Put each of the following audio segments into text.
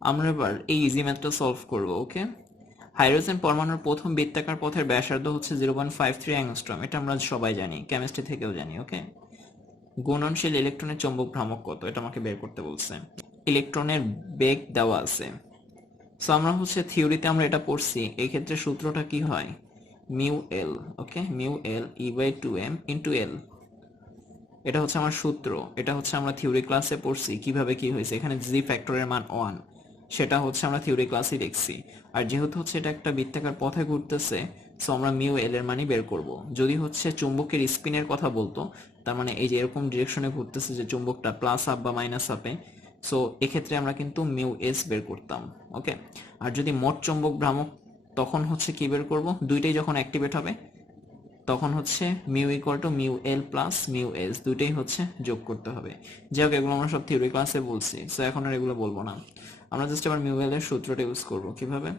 আমরা এবার এই ইজি ম্যাথটা সলভ করব। ওকে, হাইড্রোজেন পরমাণুর প্রথম বৃত্তাকার পথের ব্যাসার্ধ হচ্ছে 0.53 অ্যাংস্ট্রম, এটা আমরা সবাই জানি, কেমিস্ট্রি থেকেও জানি। ওকে, গুণনশীল ইলেকট্রনের চৌম্বক ভ্রামক কত, এটা আমাকে বের করতে বলছে। ইলেকট্রনের বেগ দেওয়া আছে। সো আমরা হচ্ছে থিওরিতে আমরা এটা পড়ছি, এই ক্ষেত্রে সূত্রটা কি হয়, মিউ এল। ওকে, mu L E/2m into L, এটা হচ্ছে আমার সূত্র। এটা হচ্ছে আমরা থিওরি ক্লাসে পড়ছি কিভাবে কি হয়েছে। এখানে জি ফ্যাক্টরের মান 1, সেটা হচ্ছে আমরা থিওরি ক্লাসে দেখছি। আর যেহেতু হচ্ছে এটা একটা বৃত্তাকার পথে ঘুরতেছে, সো আমরা মিউ এল এর মানই বের করব। যদি হচ্ছে চুম্বকের স্পিনের কথা বলতো, তার মানে এই যে এরকম ডিরেকশনে ঘুরতেছে যে চুম্বকটা প্লাস আপ বা মাইনাস আপে, সো এক্ষেত্রে আমরা কিন্তু মিউ এস বের করতাম। ওকে, আর যদি মোট চুম্বক ভ্রামক, তখন হচ্ছে কি বের করব, দুইটাই যখন অ্যাক্টিভেট হবে তখন হচ্ছে mu equal to mu L plus mu S, দুইটাই হচ্ছে যোগ করতে হবে। যাই হোক, এগুলো আমরা সব থিওরি ক্লাসে বলছি, সো এখন আর এগুলো বলবো না। আমরা জাস্ট আবার মিউ এল এর সূত্রটা ইউজ করব। কিভাবে,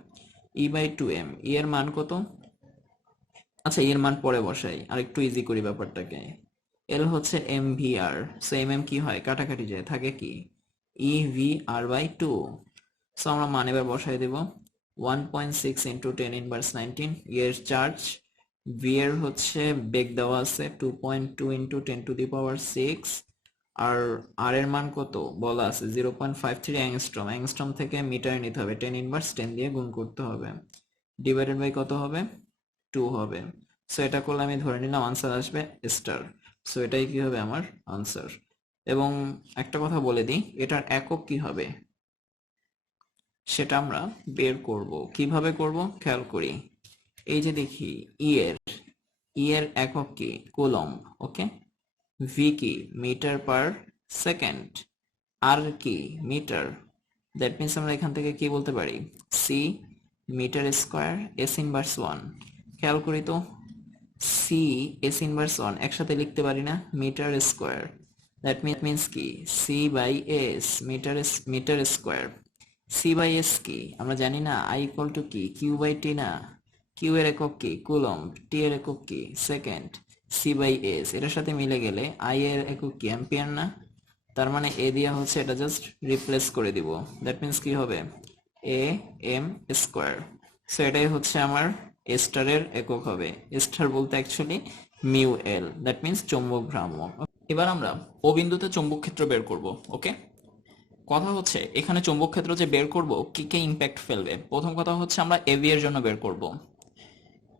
E/2m, ই এর মান কত, আচ্ছা এর মান পরে বসাই, আর একটু ইজি করি ব্যাপারটাকে। এল হচ্ছে এম ভি আর, সো এম এম কি হয়, কাটাকাটি যায়, থাকে কি EV/2। সো আমরা মান এবার বসাই দেব 1.6 ইন্টু 10⁻19। এর চার্জ, ভি এর হচ্ছে বেগ দেওয়া আছে 2.2 ইন্টু 10⁶, আর আর এর মান কত বলা আছে 0.53 অ্যাংস্ট্রম। অ্যাংস্ট্রম থেকে মিটারে নিতে হবে, 10⁻10 দিয়ে গুণ করতে হবে, ডিভাইডেড বাই কত হবে, 2 হবে। সো এটা করলে আমি ধরে নিলাম আনসার আসবে স্টার। সো এটাই কি হবে আমার আনসার। এবং একটা কথা বলে দিই, এটার একক কি হবে সেটা আমরা বের করব। কিভাবে করব খেয়াল করি, এই যে দেখি ই এর একক কি, কুলম্ব। ওকে, ভি কি, মিটার পার সেকেন্ড, আর কি, মিটার। দ্যাট মিনস আমরা এখান থেকে কি বলতে পারি, C meter square S inverse 1। খেয়াল করি তো, সি এস ইনভার্স 1 একসাথে লিখতে পারি না, মিটার স্কোয়ার। দ্যাট মিনস কি, C by S meter square. C by S কি আমরা জানি না, আই ইকুয়াল টু কি, কিউ বাই টি না, কিউ এর একক কি কুলম্ব, টি এর একক কি সেকেন্ড, সি বাই এস এটার সাথে মিলে গেলে আই এর একক কি অ্যাম্পিয়ার না, তার মানে এ দিয়া হচ্ছে এটা জাস্ট রিপ্লেস করে দিব। দ্যাট মিনস কি হবে, এ এম স্কোয়ার। সো এটাই হচ্ছে আমার স্টারের একক হবে। স্টার বলতে actually mu L, that means চৌম্বক ভ্রামক। এবার আমরা ও বিন্দুতে চৌম্বক ক্ষেত্র বের করব। ওকে, কথা হচ্ছে এখানে চৌম্বক ক্ষেত্র যে বের করব কি কে ইম্প্যাক্ট ফেলবে। প্রথম কথা হচ্ছে আমরা এবি এর জন্য বের করব,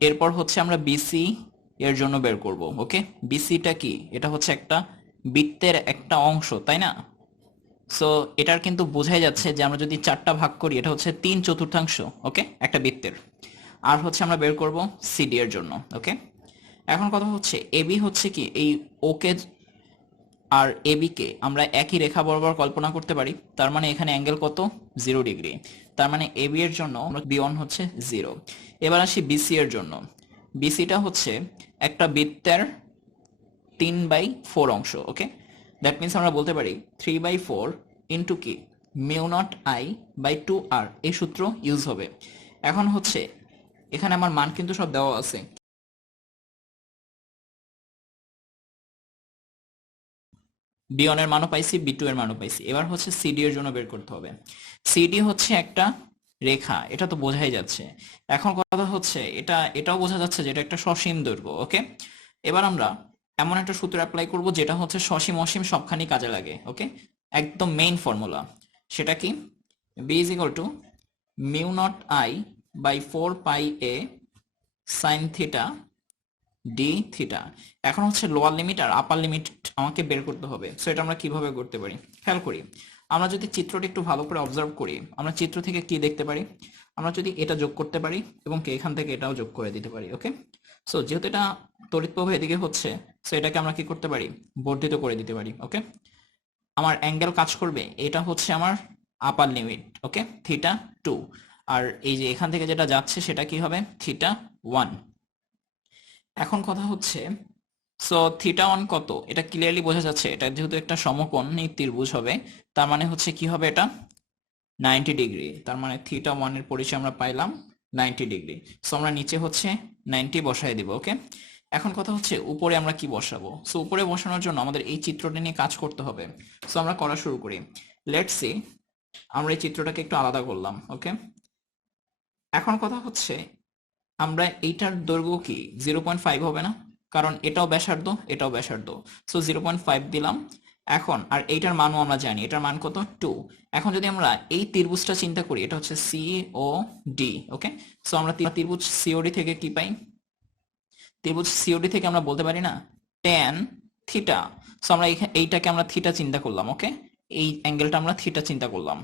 এরপর হচ্ছে আমরা বিসি এর জন্য বের করব। ওকে, বিসিটা কি, এটা হচ্ছে একটা বৃত্তের একটা অংশ, তাই না? সো এটার কিন্তু বোঝাই যাচ্ছে যে আমরা যদি 4টা ভাগ করি, এটা হচ্ছে 3/4। ওকে, একটা বৃত্তের। আর হচ্ছে আমরা বের করব সিডি এর জন্য। ওকে, এখন কথা হচ্ছে এবি হচ্ছে কি, এই ওকে আর এবি কে আমরা একই রেখা বরাবর কল্পনা করতে পারি। তার মানে এখানে অ্যাঙ্গেল কত, 0 ডিগ্রি। তার মানে এবি এর জন্য আমরা বি1 হচ্ছে 0। এবার আসি বিসি এর জন্য। বিসিটা হচ্ছে একটা বৃত্তের 3/4 অংশ। ওকে, দ্যাট মিনস আমরা বলতে পারি 3/4 ইন্টু কি, μ0I/2r, এই সূত্র ইউজ হবে। এখন হচ্ছে এখানে আমার মান কিন্তু সব দেওয়া আছে, বি1 এর মানও পাইছি, বি2 এর মানও পাইছি। এবার হচ্ছে সিডি এর জন্য বের করতে হবে। সিডি হচ্ছে একটা রেখা, এটা তো বোঝাই যাচ্ছে। এখন কথা হচ্ছে এটাও বোঝা যাচ্ছে যে এটা একটা সসীম দৈর্ঘ্য। ওকে, এবার আমরা এমন একটা সূত্র অ্যাপ্লাই করব যেটা হচ্ছে সসীম অসীম সবখানি কাজে লাগে। ওকে, একদম মেইন ফর্মুলা, সেটা কি, B is equal to μ0I/4πa sine theta D theta. এখন হচ্ছে লোয়ার লিমিট আর আপার লিমিট আমাকে বের করতে হবে। সো এটা আমরা কিভাবে করতে পারি খেয়াল করি, আমরা যদি চিত্রটি একটু ভালো করে অবজার্ভ করি, আমরা চিত্র থেকে কি দেখতে পারি, আমরা যদি এটা যোগ করতে পারি এবং এখান থেকে এটাও যোগ করে দিতে পারি। ওকে, সো যেহেতু এটা তড়িৎ প্রবাহ এদিকে হচ্ছে, সো এটাকে আমরা কি করতে পারি, বর্ধিত করে দিতে পারি। ওকে, আমার অ্যাঙ্গেল কাজ করবে, এটা হচ্ছে আমার আপার লিমিট। ওকে, θ2, আর এই যে এখান থেকে যেটা যাচ্ছে সেটা কি হবে, θ1। এখন কথা হচ্ছে, সো θ1 কত, এটা ক্লিয়ারলি বোঝা যাচ্ছে, এটা যেহেতু একটা সমকোণী ত্রিভুজ হবে, তার মানে হচ্ছে কি হবে, এটা 90 ডিগ্রি। তার মানে θ1 এর পরিচয় আমরা পাইলাম 90 ডিগ্রি। সো আমরা নিচে হচ্ছে 90 বসাই দিব। ওকে, এখন কথা হচ্ছে উপরে আমরা কি বসাবো। সো উপরে বসানোর জন্য আমাদের এই চিত্রটা নিয়ে কাজ করতে হবে। সো আমরা করা শুরু করি। লেটস সি, আমরা এই চিত্রটাকে একটু আলাদা করলাম, ওকে। এখন কথা হচ্ছে আমরা এইটার দৈর্ঘ্য কি 0.5 হবে না, কারণ এটাও ব্যাসার্ধ এটাও ব্যাসার্ধ, সো 0.5 দিলাম। এখন আর এইটার মানও আমরা জানি, এটার মান কত 2। এখন যদি আমরা এই ত্রিভুজটা চিন্তা করি, এটা হচ্ছে সি ও ডি, ওকে। সো আমরা ত্রিভুজ সিওডি থেকে কি পাই, ত্রিভুজ সিওডি থেকে আমরা বলতে পারি না ট্যান থিটা। সো আমরা এইটাকে আমরা থিটা চিন্তা করলাম, ওকে, এই অ্যাঙ্গেলটা আমরা থিটা চিন্তা করলাম।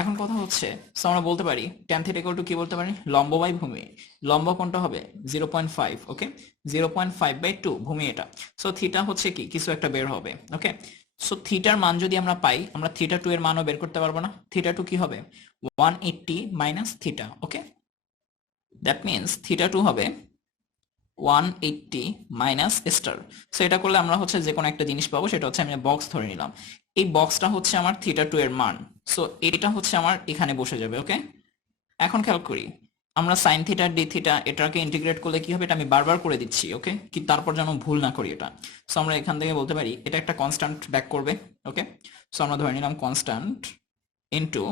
এখন কথা হচ্ছে, সো আমরা বলতে পারি ট্যান থিটা ইকুয়াল টু কি বলতে পারি, লম্ব বাই ভূমি। লম্ব কোনটা হবে 0.5, ওকে, 0.5/2 ভূমি এটা। সো থিটা হচ্ছে কি কিছু একটা বের হবে, ওকে। সো থিটার মান যদি আমরা পাই, আমরা থিটা 2 এর মানও বের করতে পারবো না। থিটা 2 কি হবে 180 minus theta, okay. That means theta 2 হবে 180 মাইনাস স্টার। সো এটা করলে আমরা হচ্ছে যে কোনো একটা জিনিস পাবো, সেটা হচ্ছে আমি বক্স ধরে নিলাম। এই বক্সটা হচ্ছে আমার থিটা 2 এর মান। সো এটা হচ্ছে আমার এখানে বসে যাবে, ওকে। এখন খেয়াল করি, আমরা সাইন থিটা ডি থিটা এটাকে ইন্টিগ্রেট করলে কি হবে, এটা আমি বারবার করে দিচ্ছি, ওকে, কি তারপর যেন ভুল না করি এটা। সো আমরা এখান থেকে বলতে পারি এটা একটা কনস্ট্যান্ট ব্যাক করবে, ওকে। সো আমরা ধরে নিলাম constant into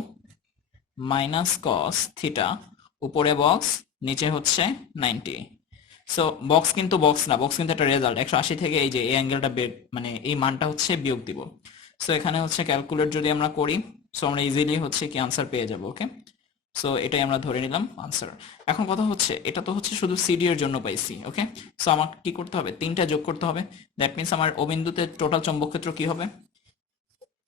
minus cos theta, উপরে বক্স নিচে হচ্ছে 90। সো বক্স কিন্তু বক্স না, বক্স কিন্তু একটা রেজাল্ট, 180 থেকে এই যে এই অ্যাঙ্গেলটা মানে এই মানটা হচ্ছে বিয়োগ দিব। সো এখানে হচ্ছে ক্যালকুলেট যদি আমরা করি, সো আমরা ইজিলি হচ্ছে কি আনসার পেয়ে যাব, ওকে। সো এটাই আমরা ধরে নিলাম আনসার। এখন কথা হচ্ছে এটা তো হচ্ছে শুধু সিডি এর জন্য পাইছি, ওকে। সো আমাকে কি করতে হবে, তিনটা যোগ করতে হবে। দ্যাট মিনস আমার ও বিন্দুতে টোটাল চৌম্বক ক্ষেত্র কি হবে,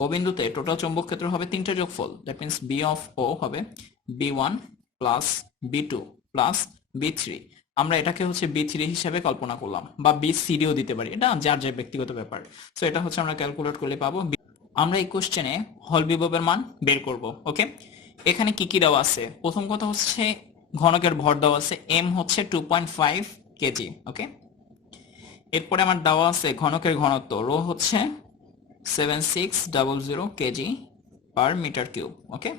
ও বিন্দুতে টোটাল চৌম্বক ক্ষেত্র হবে তিনটা যোগফল। দ্যাট মিনস বি অফ ও হবে B1 plus B2 plus B3। আমরা এটাকে হচ্ছে B3 হিসেবে কল্পনা করলাম, বা BCDও দিতে পারি, এটা যার যে ব্যক্তিগত ব্যাপার। সো এটা হচ্ছে আমরা ক্যালকুলেট করলে পাবো। আমরা এই কোশ্চেনে হল বিভবের মান বের করব, ওকে। এখানে কি কি দেওয়া আছে, প্রথম কথা হচ্ছে ঘনকের ভর দেওয়া আছে, এম হচ্ছে 2.5 কেজি, ওকে। এরপরে আমার দেওয়া আছে ঘনকের ঘনত্ব, রো হচ্ছে 7600 কেজি পার মিটার কিউব, ওকে।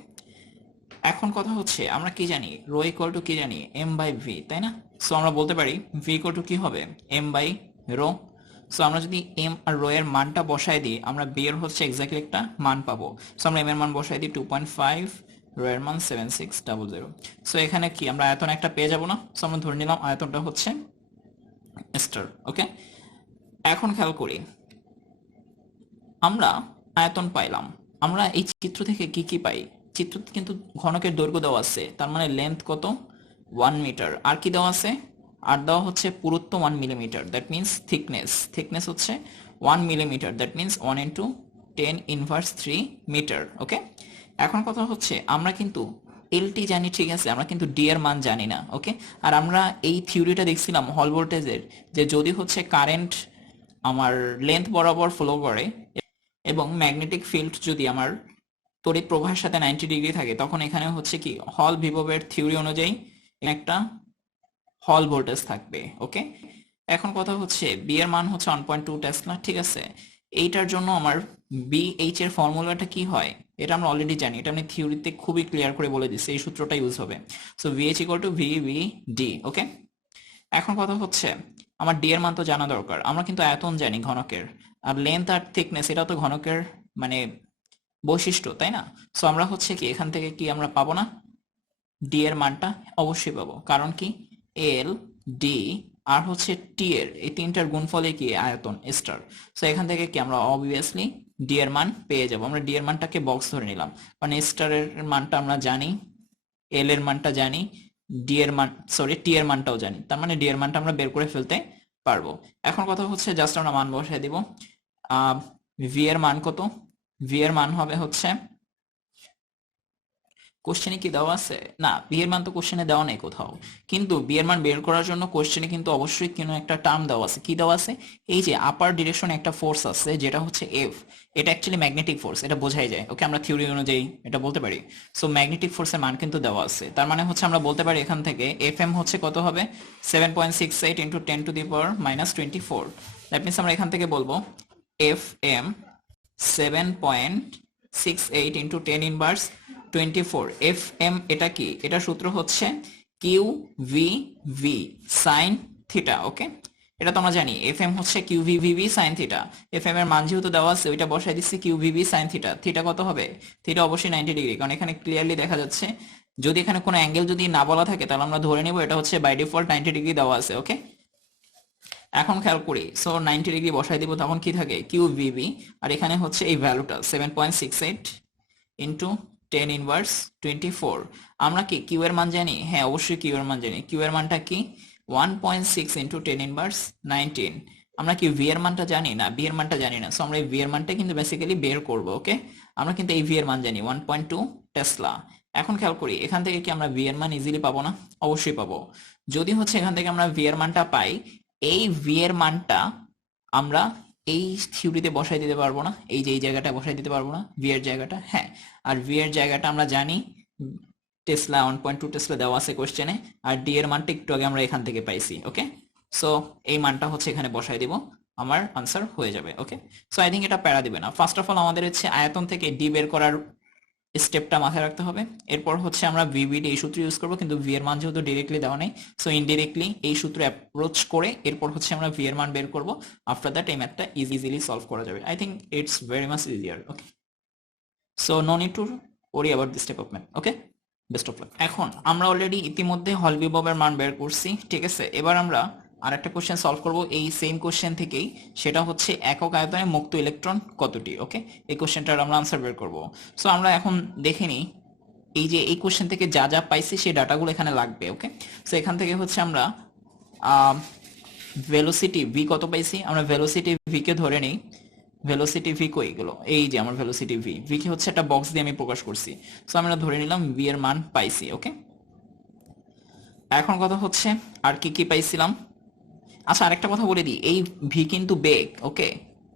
এখন কথা হচ্ছে আমরা কি জানি, রো ইকুয়াল টু কি জানি, এম বাই ভি, তাই না। সো আমরা বলতে পারি ভি ইকুয়াল টু কি হবে, এম বাই রো। সো আমরা যদি এম আর রো এর মানটা বসাই দিই, আমরা বি এর হচ্ছে এক্স্যাক্টলি একটা মান পাবো। সো আমরা এম এর মান বসাই দিই 2.5, রো এর মান 7600। সো এখানে কি আমরা আয়তন একটা পেয়ে যাব না। সো আমরা ধরে নিলাম আয়তনটা হচ্ছে স্টার, ওকে। এখন খেয়াল করি, আমরা আয়তন পাইলাম, আমরা এই চিত্র থেকে কি কি পাই, চিত্র কিন্তু ঘনকের দৈর্ঘ্য দেওয়া আছে, তার মানে লেন্থ কত 1 মিটার, আর কি দেওয়া আছে, আর দেওয়া হচ্ছে পুরুত্ব 1 মিলিমিটার, দ্যাট মিনস থিকনেস হচ্ছে 1 millimetre, that means 1 into 10⁻³ metre, okay. এখন কথা হচ্ছে আমরা কিন্তু এলটি জানি, ঠিক আছে, আমরা কিন্তু ডি এর মান জানি না, ওকে। আর আমরা এই থিওরিটা দেখছিলাম হল ভোল্টেজের, যে যদি হচ্ছে কারেন্ট আমার লেন্থ বরাবর ফ্লো করে এবং ম্যাগনেটিক ফিল্ড যদি আমার তড়িৎ প্রবাহের সাথে 90 ডিগ্রি থাকে, তখন এখানে হচ্ছে কি হল বিভবের থিওরি অনুযায়ী একটা হল ভোল্টেজ থাকবে, ওকে। এখন কথা হচ্ছে বি এর মান হচ্ছে 1.2 টেসলা, ঠিক আছে। এইটার জন্য আমার BH এর ফর্মুলাটা কি হয় এটা আমরা অলরেডি জানি, এটা আমি থিওরিতে খুবই ক্লিয়ার করে বলে দিচ্ছি, এই সূত্রটা ইউজ হবে। So VH equal to VVD, ওকে। এখন কথা হচ্ছে আমার ডি এর মান তো জানা দরকার, আমরা কিন্তু আয়তন জানি ঘনকের, আর লেন্থ আর থিকনেস এটা তো ঘনকের মানে বৈশিষ্ট্য, তাই না। সো আমরা হচ্ছে কি এখান থেকে কি আমরা পাবো না, ডি এর মানটা অবশ্যই পাবো, কারণ কি এল ডি আর হচ্ছে টি এর এই তিনটার গুণফলে কি আয়তন স্টার। সো এখান থেকে কি আমরা অবভিয়াসলি ডি এর মান পেয়ে যাব। আমরা ডি এর মানটাকে বক্স ধরে নিলাম, কারণ স্টারের মানটা আমরা জানি, এল এর মানটা জানি, ডি এর মান সরি টি এর মানটাও জানি, তার মানে ডি এর মানটা আমরা বের করে ফেলতে পারবো। এখন কথা হচ্ছে জাস্ট আমরা মান বসাই দিব। ভি এর মান কত, ভি এর মান হবে হচ্ছে, কোশ্চেনে কি দেওয়া আছে না, বি এর মান তো কোশ্চেনে দেওয়া নেই কোথাও, কিন্তু বি এর মান বের করার জন্য কোশ্চেনে কিন্তু অবশ্যই কোনো একটা টার্ম দেওয়া আছে। কি দেওয়া আছে, এই যে আপার ডিরেকশনে একটা ফোর্স আছে যেটা হচ্ছে এফ, এটা অ্যাকচুয়ালি ম্যাগনেটিক ফোর্স, এটা বোঝাই যায়, ওকে। আমরা থিওরি অনুযায়ী এটা বলতে পারি। সো ম্যাগনেটিক ফোর্সের মান কিন্তু দেওয়া আছে, তার মানে হচ্ছে আমরা বলতে পারি এখান থেকে এফ এম হচ্ছে কত হবে 7.68 ইন্টু 10⁻²4। দ্যাট মিনস আমরা এখান থেকে বলবো F M 7.68 into 10⁻²4। F M এটা কি, এটা সূত্র হচ্ছে Q V V sine theta, okay. এটা তো আমরা জানি এফ এম হচ্ছে Q V V sine theta. F M এর মান যেহেতু দেওয়া আছে ওইটা বসাই দিচ্ছি Q V V sine theta. Theta কত হবে? থিটা অবশ্যই 90 ডিগ্রি, কারণ এখানে ক্লিয়ারলি দেখা যাচ্ছে যদি এখানে কোনো অ্যাঙ্গেল যদি না বলা থাকে তাহলে আমরা ধরে নেব এটা হচ্ছে বাই ডিফল্ট 90 ডিগ্রি দেওয়া আছে। ওকে, এখন খেয়াল করি, সো 90 ডিগ্রি বসাই দিব, তখন কি থাকে কিউ ভিভি, আর এখানে হচ্ছে এই ভ্যালুটা 7.68 ইন্টু 10 ইনভার্স 24। আমরা কি কিউ এর মান জানি? হ্যাঁ অবশ্যই কিউ এর মান জানি। কিউ এর মানটা কি? 1.6 ইন্টু 10 ইনভার্স 19। আমরা কি ভি এর মানটা জানি? না, ভি এর মানটা জানি না। সো আমরা এই ভি এর মানটা কিন্তু বেসিক্যালি বের করব। ওকে, আমরা কিন্তু এই ভি এর মান জানি 1.2 টেসলা। এখন খেয়াল করি এখান থেকে কি আমরা ভি এর মান ইজিলি পাবো না? অবশ্যই পাবো। যদি হচ্ছে এখান থেকে আমরা ভি এর মানটা পাই, এই ভি এর মানটা আমরা এই থিওরিতে বসাই দিতে পারবো না? এই যে এই জায়গাটা বসাই দিতে পারবো না ভি এর জায়গাটা? হ্যাঁ, আর ভি এর জায়গাটা আমরা জানি টেসলা 1.2 টেসলা দেওয়া আছে কোশ্চেনে, আর ডি এর মানটা একটু আগে আমরা এখান থেকে পাইছি। ওকে, সো এই মানটা হচ্ছে এখানে বসাই দিব, আমার আনসার হয়ে যাবে। ওকে, সো আই থিঙ্ক এটা প্যারা দিবে না। ফার্স্ট অফ অল আমাদের হচ্ছে আয়তন থেকে ডি বের করার স্টেপটা মাথায় রাখতে হবে। এরপর হচ্ছে আমরা ভিবিডি এই সূত্র ইউজ করবো, কিন্তু ভি এর মান যেহেতু ডিরেক্টলি দেওয়া নেই, সো ইনডিরেক্টলি এই সূত্র অ্যাপ্রোচ করে এরপর হচ্ছে আমরা ভি এর মান বের করব। আফটার দ্যাট এই ম্যাথটা ইজিলি সলভ করা যাবে। I think it's very much easier. Okay, so no need to worry about this type of math. Okay, best of luck. এখন আমরা অলরেডি ইতিমধ্যে হল বিভবের মান বের করছি, ঠিক আছে? এবার আমরা আরেকটা কোশ্চেন সলভ করব এই সেম কোশ্চেন থেকেই, সেটা হচ্ছে একক আয়তনে মুক্ত ইলেকট্রন কতটি। ওকে, এই কোশ্চেনটার আমরা আনসার বের করব। সো আমরা এখন দেখে নিই এই যে এই কোশ্চেন থেকে যা যা পাইছি সেই ডাটাগুলো এখানে লাগবে। ওকে, সো এখান থেকে হচ্ছে আমরা ভেলোসিটি ভি কত পাইছি, আমরা ভেলোসিটি ভি কে ধরে নিই। ভেলোসিটি ভি কই গেল? এই যে আমার ভেলোসিটি ভি, ভি কে হচ্ছে একটা বক্স দিয়ে আমি প্রকাশ করছি। সো আমরা ধরে নিলাম ভি এর মান পাইছি। ওকে, এখন কথা হচ্ছে আর কি কি পাইছিলাম। আচ্ছা, আরেকটা কথা বলে দিই, এই ভি কিন্তু বেগ। ওকে,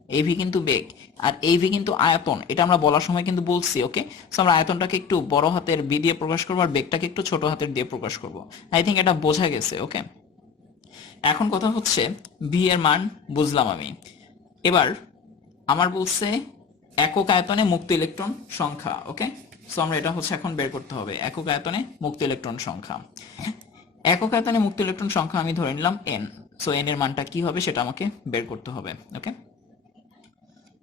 এই ভি কিন্তু বেগ, আর এই ভি কিন্তু আয়তন। এটা আমরা বলার সময় কিন্তু বলছি। ওকে, সো আমরা আয়তনটাকে একটু বড় হাতের বি দিয়ে প্রকাশ করবো, আর বেগটাকে একটু ছোট হাতের দিয়ে প্রকাশ করবো। আই থিঙ্ক এটা বোঝা গেছে। ওকে, এখন কথা হচ্ছে ভি এর মান বুঝলাম আমি। এবার আমার বলছে একক আয়তনে মুক্ত ইলেকট্রন সংখ্যা। ওকে, সো আমরা এটা হচ্ছে এখন বের করতে হবে, একক আয়তনে মুক্ত ইলেকট্রন সংখ্যা। একক আয়তনে মুক্ত ইলেকট্রন সংখ্যা আমি ধরে নিলাম এন। সো এন এর মানটা কি হবে সেটা আমাকে বের করতে হবে। ওকে,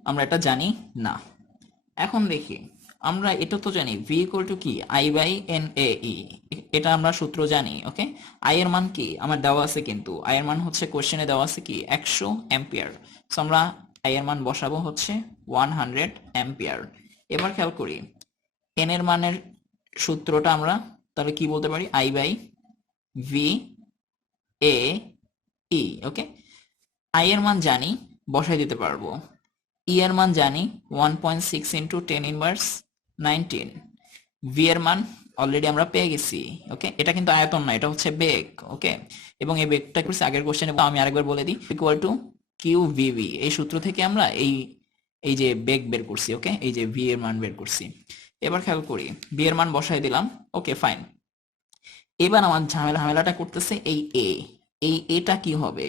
আমরা এটা জানি না। এখন দেখি, আমরা এটা তো জানি ভি ইকুয়াল টু কি আই বাই এন এ ই, এটা আমরা সূত্র জানি। ওকে, আই এর মান কি আমার দেওয়া আছে, কিন্তু আই এর মান হচ্ছে কোশ্চেনে দেওয়া আছে কি 100 অ্যাম্পিয়ার। সো আমরা আই এর মান বসাবো হচ্ছে 100 অ্যাম্পিয়ার। এবার খেয়াল করি এন এর মানের সূত্রটা আমরা তাহলে কি বলতে পারি, I by V A E. Okay, I এর মান জানি, বসাই দিতে পারবো। ই এর মান জানি 1.6 ইন্টু 10 ইনভার্স 19। ভি এর মান অলরেডি আমরা পেয়ে গেছি। ওকে, এটা কিন্তু আয়তন না, এটা হচ্ছে বেগ। ওকে, এবং এই বেগটা করছি আগের কোশ্চেনে, আমি আরেকবার বলে দিই, ইকুয়াল টু কিউ ভিভি। এই সূত্র থেকে আমরা এই এই যে বেগ বের করছি। ওকে, এই যে ভি এর মান বের করছি। এবার খেয়াল করি ভি এর মান বসাই দিলাম। Okay fine. এবার আমার ঝামেলাটা করতেছে এই এ। এই এটা কি হবে?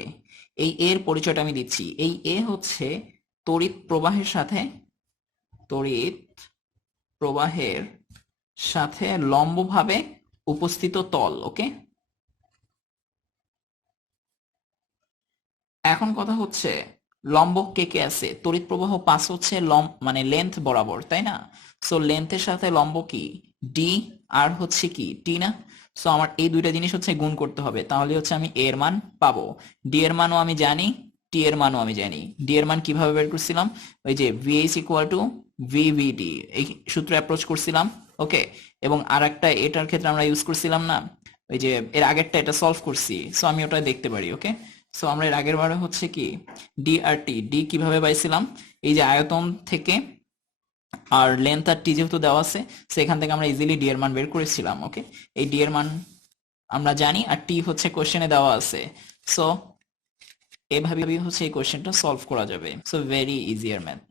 এই এর পরিচয়টা আমি দিচ্ছি। এই এ হচ্ছে তড়িৎ প্রবাহের সাথে তড়িৎ প্রবাহের সাথে লম্বভাবে উপস্থিত তল। ওকে, এখন কথা হচ্ছে লম্ব কে কে আছে? তড়িৎ প্রবাহ পাস হচ্ছে মানে লেন্থ বরাবর, তাই না? সো লেন্থের সাথে লম্ব কি ডি, আর হচ্ছে কি টি না? সো আমার এই দুইটা জিনিস হচ্ছে গুণ করতে হবে, তাহলে হচ্ছে আমি এ এর মান পাবো। ডি এর মানও আমি জানি, টি এর মানও আমি জানি। ডি এর মান কিভাবে বের করছিলাম? ওই যে ভিএইচ ইকুয়াল টু ভিভিডি, এই সূত্র অ্যাপ্রোচ করছিলাম। ওকে, এবং আর একটা এটার ক্ষেত্রে আমরা ইউজ করছিলাম না, ওই যে এর আগেরটা এটা সলভ করছি, সো আমি ওটা দেখতে পারি। ওকে, সো আমরা এর আগের বারে হচ্ছে কি ডি আর টি, ডি কিভাবে পাইছিলাম? এই যে আয়তন থেকে, আর লেন্থ আর টি যেহেতু দেওয়া আছে সেখান থেকে আমরা ইজিলি ডি এর মান বের করেছিলাম। ওকে, এই ডি এর মান আমরা জানি, আর টি হচ্ছে কোশ্চেনে দেওয়া আছে। সো এভাবে হচ্ছে এই কোশ্চেনটা সলভ করা যাবে। So very easier math.